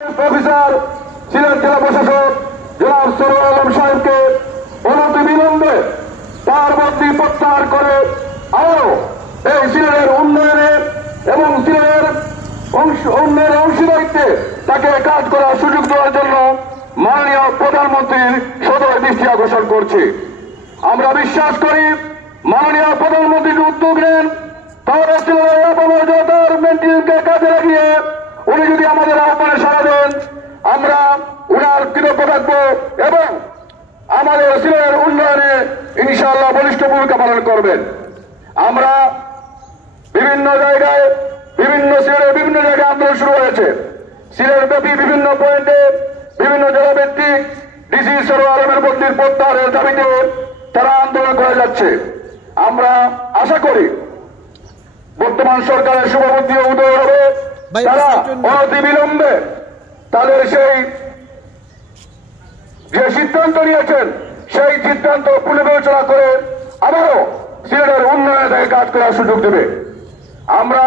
Officer Sylhet জেলা প্রশাসক জনাব সরওয়ার আলম সাহেবকে অনতিবিলম্বে তার বদলি প্রত্যাহার করে আবারও এই সিলেটের উন্নয়নে এবং সিলেটের উন্নয়নের অংশীদারিত্বে তাকে কাজ করার সুযোগ দেওয়ার জন্য মাননীয় প্রধানমন্ত্রীর সদয় দৃষ্টি আকর্ষণ করছি। আমরা বিশ্বাস করি মাননীয় প্রধানমন্ত্রী উদ্যোগ নেন, তাহলে সিলেটের আপামর জনতার মেন্টিনকে কাজে লাগিয়ে উনি যদি আমাদের আহ্বানে সাড়া দেন, আমরা উনার কৃতজ্ঞ থাকবো এবং আমাদের সিলেটের উন্নয়নে ইনশাআল্লাহ বলিষ্ঠ ভূমিকা পালন করবেন। আমরা বিভিন্ন জায়গায় সিলেটের বিভিন্ন জায়গায় আন্দোলন শুরু হয়েছে। সিলেট ব্যাপী বিভিন্ন পয়েন্টে বিভিন্ন জেলা ভিত্তিক ডিসি সরওয়ার আলমের বদলির প্রত্যাহারের দাবিতে তারা আন্দোলন করে যাচ্ছে। আমরা আশা করি বর্তমান সরকারের শুভবুদ্ধি উদয় হবে, তারা অনতিবিলম্বে তাদের সেই যে সিদ্ধান্ত নিয়েছেন সেই সিদ্ধান্ত পুনর্বিবেচনা করে আবারও সিলেটের উন্নয়নে তাকে কাজ করার সুযোগ দেবে। আমরা